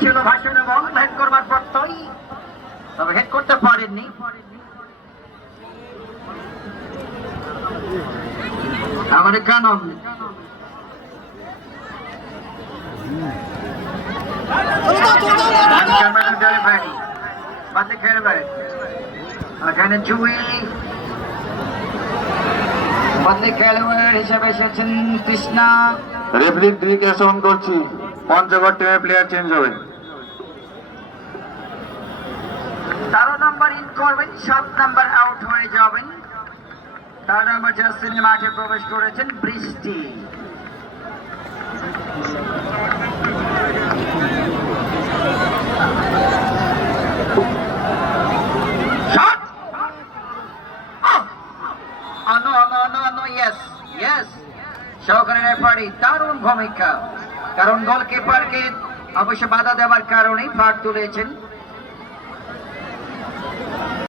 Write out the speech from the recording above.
ছিল ভাষণ এবং হেড করবার তবে হেড করতে পারেননি। এখানে খেলোয়াড় হিসেবে এসেছেন কৃষ্ণা। রেফারির দিকে করছি। পঞ্চগড় টিমের প্লেয়ার চেঞ্জ হবে তেরো নম্বর ইন করবেন সাত নম্বর আউট হয়ে যাবেন তেরো নম্বর জাস্টিন মাঠে প্রবেশ করেছেন বৃষ্টি! Oh! Oh, yes, yes. দারুণ ভূমিকা কারণ গোলকিপারকে অবশ্য বাধা দেওয়ার কারণেই ফাঁক তুলেছেন